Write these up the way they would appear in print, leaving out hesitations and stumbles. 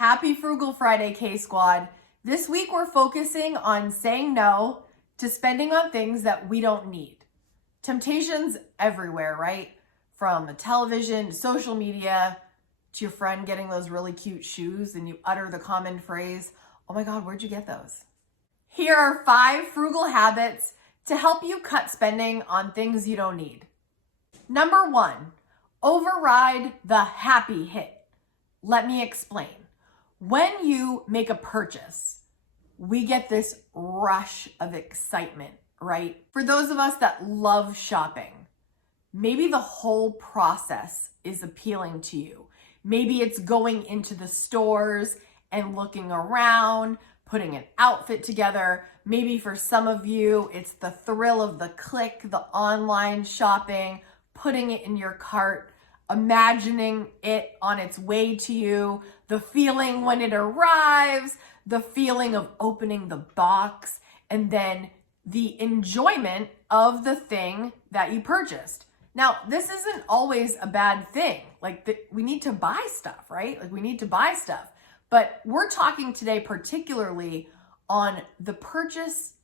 Happy Frugal Friday, K-Squad. This week we're focusing on saying no to spending on things that we don't need. Temptations everywhere, right? From the television to social media to your friend getting those really cute shoes and you utter the common phrase, "Oh my God, where'd you get those?" Here are 5 frugal habits to help you cut spending on things you don't need. Number 1, override the happy hit. Let me explain. When you make a purchase, we get this rush of excitement, right? For those of us that love shopping, maybe the whole process is appealing to you. Maybe it's going into the stores and looking around, putting an outfit together. Maybe for some of you, it's the thrill of the click, the online shopping, putting it in your cart, imagining it on its way to you, the feeling when it arrives, the feeling of opening the box, and then the enjoyment of the thing that you purchased. Now, this isn't always a bad thing. We need to buy stuff, right? We need to buy stuff. But we're talking today particularly on the purchase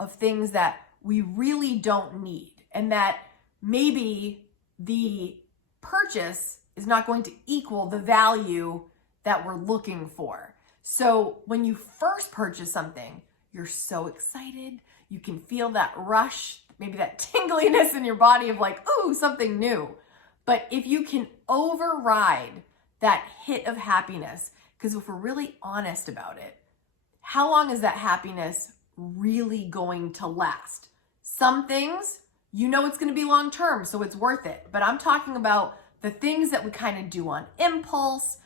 of things that we really don't need, and that maybe the purchase is not going to equal the value that we're looking for. So when you first purchase something, you're so excited. You can feel that rush, maybe that tingliness in your body of like, ooh, something new. But if you can override that hit of happiness, because if we're really honest about it, how long is that happiness really going to last? Some things, you know it's going to be long term, so it's worth it. But I'm talking about the things that we kind of do on impulse,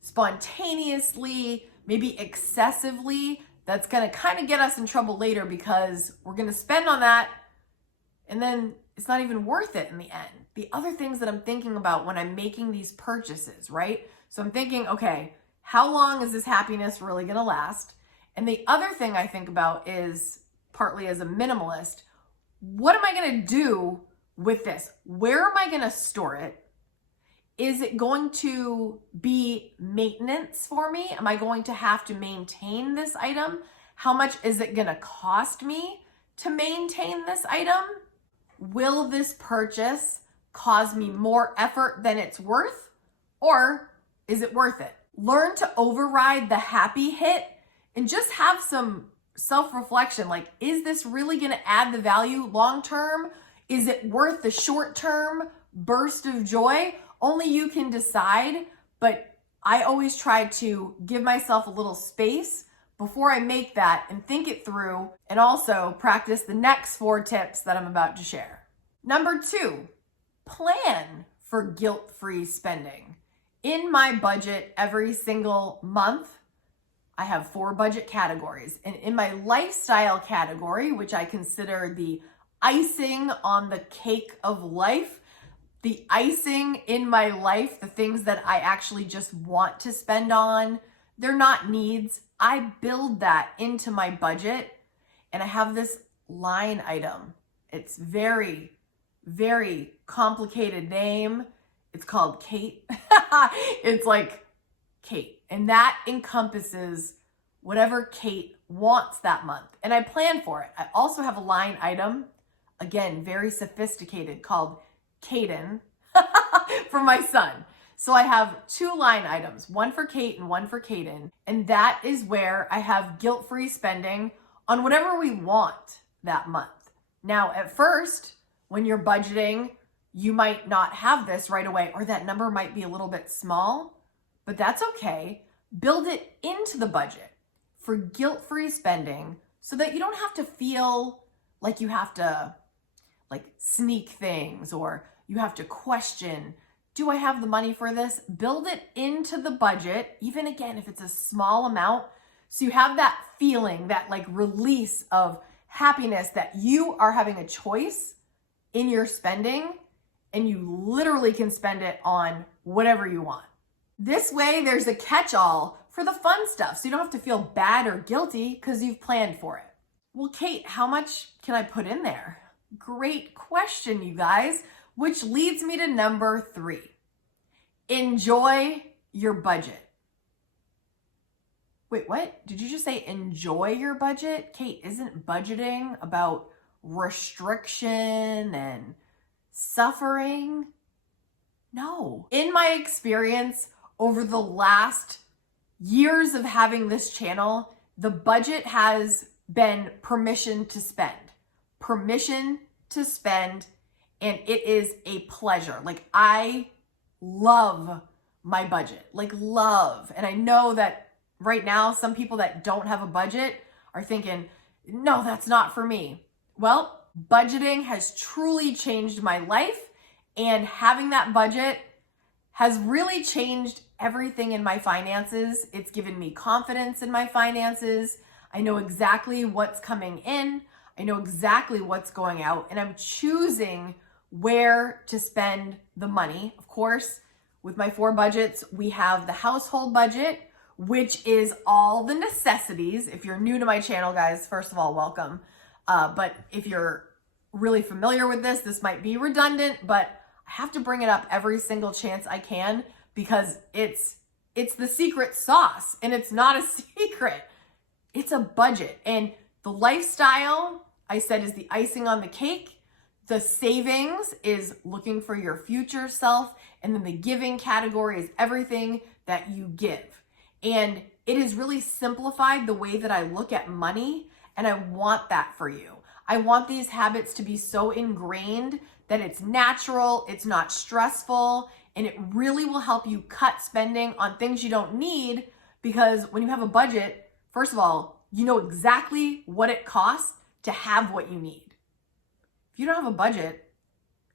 spontaneously, maybe excessively, that's going to kind of get us in trouble later because we're going to spend on that and then it's not even worth it in the end. The other things that I'm thinking about when I'm making these purchases, right? So I'm thinking, okay, how long is this happiness really going to last? And the other thing I think about is, partly as a minimalist, what am I going to do with this? Where am I going to store it? Is it going to be maintenance for me? Am I going to have to maintain this item? How much is it going to cost me to maintain this item? Will this purchase cause me more effort than it's worth? Or is it worth it? Learn to override the happy hit and just have some self-reflection. Like, is this really going to add the value long-term? Is it worth the short-term burst of joy? Only you can decide, but I always try to give myself a little space before I make that and think it through, and also practice the next 4 tips that I'm about to share. Number 2, plan for guilt-free spending. In my budget every single month, I have 4 budget categories. And in my lifestyle category, which I consider the icing on the cake of life, the icing in my life, the things that I actually just want to spend on, they're not needs. I build that into my budget and I have this line item. It's very, very complicated name. It's called Kate. It's like Kate. And that encompasses whatever Kate wants that month. And I plan for it. I also have a line item, again, very sophisticated, called Kaden for my son. So I have 2 line items, one for Kate and one for Kaden. And that is where I have guilt-free spending on whatever we want that month. Now, at first, when you're budgeting, you might not have this right away, or that number might be a little bit small, but that's okay. Build it into the budget for guilt-free spending so that you don't have to feel like you have to sneak things, or you have to question, do I have the money for this? Build it into the budget, even again, if it's a small amount, so you have that feeling, that release of happiness that you are having a choice in your spending, and you literally can spend it on whatever you want. This way, there's a catch-all for the fun stuff, so you don't have to feel bad or guilty because you've planned for it. Well, Kate, how much can I put in there? Great question, you guys, which leads me to number 3. Enjoy your budget. Wait, what? Did you just say enjoy your budget? Kate, isn't budgeting about restriction and suffering? No. In my experience over the last years of having this channel, the budget has been permission to spend. Permission to spend, and it is a pleasure. Like, I love my budget, like love. And I know that right now, some people that don't have a budget are thinking, no, that's not for me. Well, budgeting has truly changed my life, and having that budget has really changed everything in my finances. It's given me confidence in my finances. I know exactly what's coming in. I know exactly what's going out, and I'm choosing where to spend the money. Of course, with my 4 budgets, we have the household budget, which is all the necessities. If you're new to my channel, guys, first of all, welcome. But if you're really familiar with this, this might be redundant, but I have to bring it up every single chance I can because it's the secret sauce, and it's not a secret. It's a budget. And the lifestyle, I said, is the icing on the cake. The savings is looking for your future self. And then the giving category is everything that you give. And it has really simplified the way that I look at money. And I want that for you. I want these habits to be so ingrained that it's natural, it's not stressful, and it really will help you cut spending on things you don't need, because when you have a budget, first of all, you know exactly what it costs to have what you need. If you don't have a budget,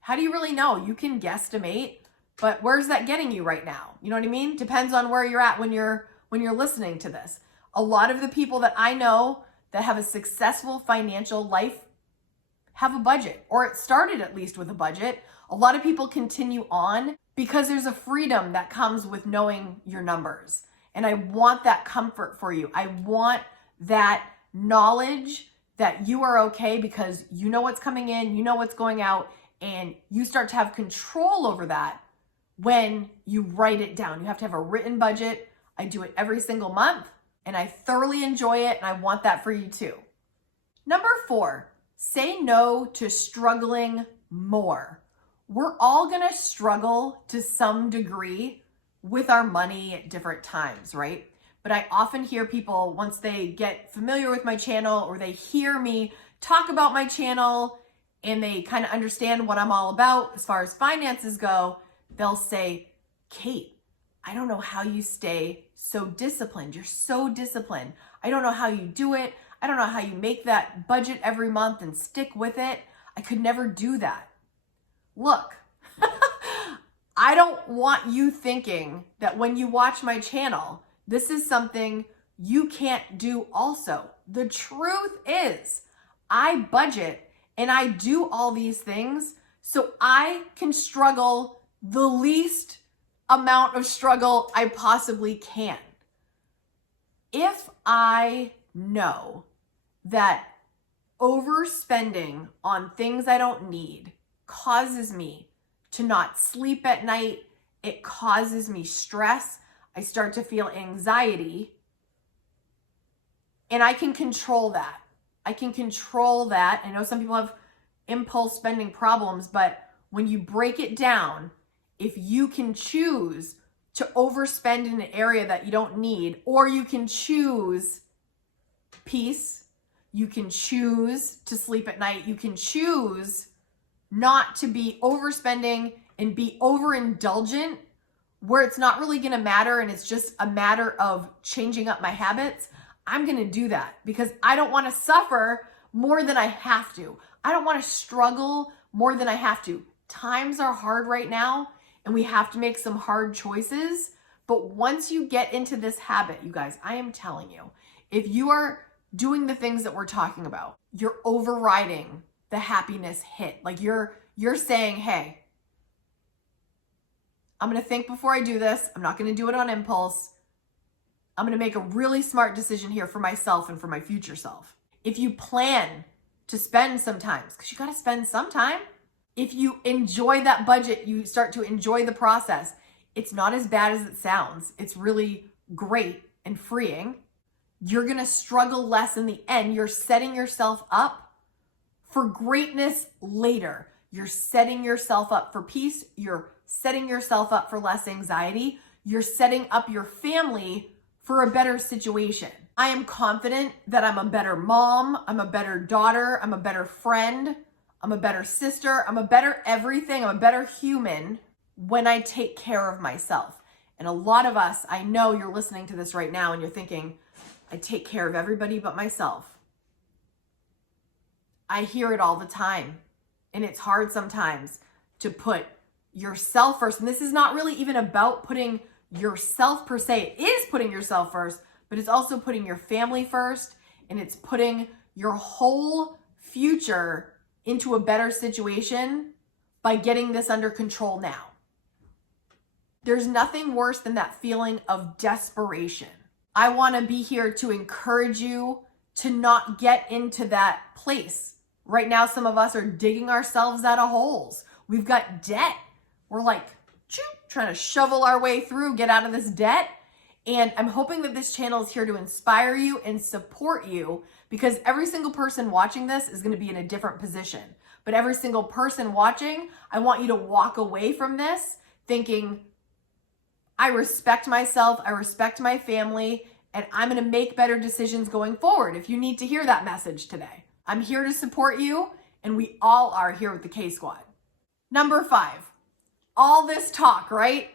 how do you really know? You can guesstimate, but where's that getting you right now? You know what I mean? Depends on where you're at when you're listening to this. A lot of the people that I know that have a successful financial life have a budget, or it started at least with a budget. A lot of people continue on because there's a freedom that comes with knowing your numbers. And I want that comfort for you. I want that knowledge that you are okay because you know what's coming in, you know what's going out, and you start to have control over that when you write it down. You have to have a written budget. I do it every single month, and I thoroughly enjoy it, and I want that for you too. Number 4, say no to struggling more. We're all gonna struggle to some degree with our money at different times, right? But I often hear people, once they get familiar with my channel or they hear me talk about my channel and they kind of understand what I'm all about as far as finances go, they'll say, Kate, I don't know how you stay so disciplined. You're so disciplined. I don't know how you do it. I don't know how you make that budget every month and stick with it. I could never do that. Look, I don't want you thinking that when you watch my channel, this is something you can't do also. The truth is, I budget and I do all these things so I can struggle the least amount of struggle I possibly can. If I know that overspending on things I don't need causes me to not sleep at night, it causes me stress, I start to feel anxiety, and I can control that. I can control that. I know some people have impulse spending problems, but when you break it down, if you can choose to overspend in an area that you don't need, or you can choose peace, you can choose to sleep at night, you can choose not to be overspending and be overindulgent where it's not really going to matter and it's just a matter of changing up my habits, I'm going to do that because I don't want to suffer more than I have to. I don't want to struggle more than I have to. Times are hard right now and we have to make some hard choices. But once you get into this habit, you guys, I am telling you, if you are doing the things that we're talking about, you're overriding the happiness hit. Like you're saying, hey, I'm going to think before I do this. I'm not going to do it on impulse. I'm going to make a really smart decision here for myself and for my future self. If you plan to spend sometimes, because you got to spend sometime. If you enjoy that budget, you start to enjoy the process. It's not as bad as it sounds. It's really great and freeing. you're going to struggle less in the end. You're setting yourself up for greatness later. You're setting yourself up for peace. You're setting yourself up for less anxiety. You're setting up your family for a better situation. I am confident that I'm a better mom. I'm a better daughter. I'm a better friend. I'm a better sister. I'm a better everything. I'm a better human when I take care of myself. And a lot of us, I know you're listening to this right now and you're thinking, I take care of everybody but myself. I hear it all the time. And it's hard sometimes to put yourself first. And this is not really even about putting yourself per se. It is putting yourself first, but it's also putting your family first. And it's putting your whole future into a better situation by getting this under control now. There's nothing worse than that feeling of desperation. I want to be here to encourage you to not get into that place. Right now, some of us are digging ourselves out of holes. We've got debt. We're like, trying to shovel our way through, get out of this debt. And I'm hoping that this channel is here to inspire you and support you, because every single person watching this is going to be in a different position. But every single person watching, I want you to walk away from this thinking, I respect myself, I respect my family, and I'm going to make better decisions going forward. If you need to hear that message today, I'm here to support you, and we all are here with the K-Squad. Number 5, all this talk, right?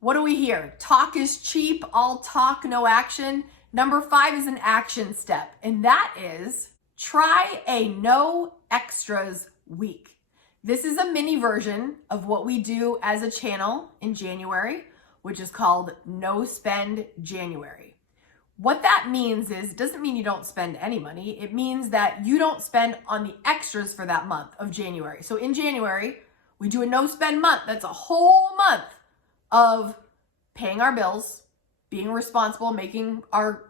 What do we hear? Talk is cheap, all talk, no action. Number 5 is an action step, and that is try a no extras week. This is a mini version of what we do as a channel in January, which is called No Spend January. What that means is, it doesn't mean you don't spend any money. It means that you don't spend on the extras for that month of January. So in January, we do a no spend month. That's a whole month of paying our bills, being responsible, making our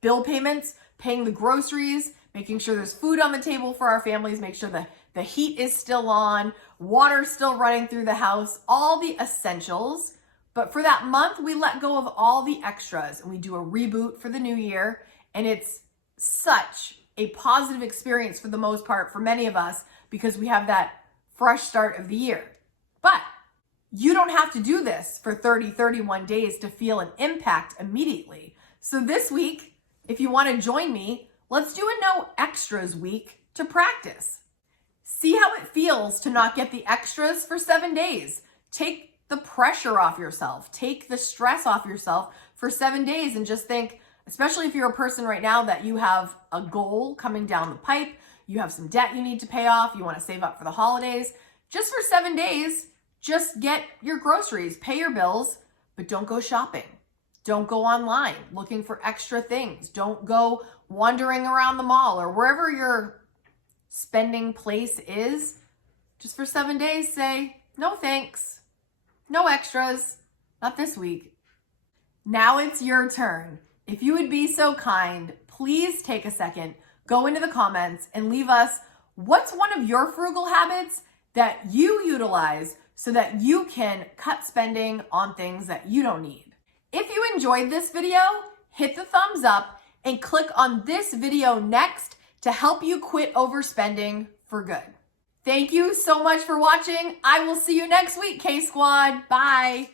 bill payments, paying the groceries, making sure there's food on the table for our families, make sure the heat is still on, water's still running through the house, all the essentials. But for that month, we let go of all the extras and we do a reboot for the new year. And it's such a positive experience for the most part for many of us, because we have that fresh start of the year. But you don't have to do this for 30, 31 days to feel an impact immediately. So this week, if you want to join me, let's do a no extras week to practice. See how it feels to not get the extras for 7 days. Take the pressure off yourself. Take the stress off yourself for 7 days and just think, especially if you're a person right now that you have a goal coming down the pipe, you have some debt you need to pay off, you want to save up for the holidays, just for 7 days, just get your groceries, pay your bills, but don't go shopping. Don't go online looking for extra things. Don't go wandering around the mall or wherever your spending place is. Just for 7 days, say, no thanks. No extras, not this week. Now it's your turn. If you would be so kind, please take a second, go into the comments and leave us what's one of your frugal habits that you utilize so that you can cut spending on things that you don't need. If you enjoyed this video, hit the thumbs up and click on this video next to help you quit overspending for good. Thank you so much for watching. I will see you next week, K-Squad. Bye.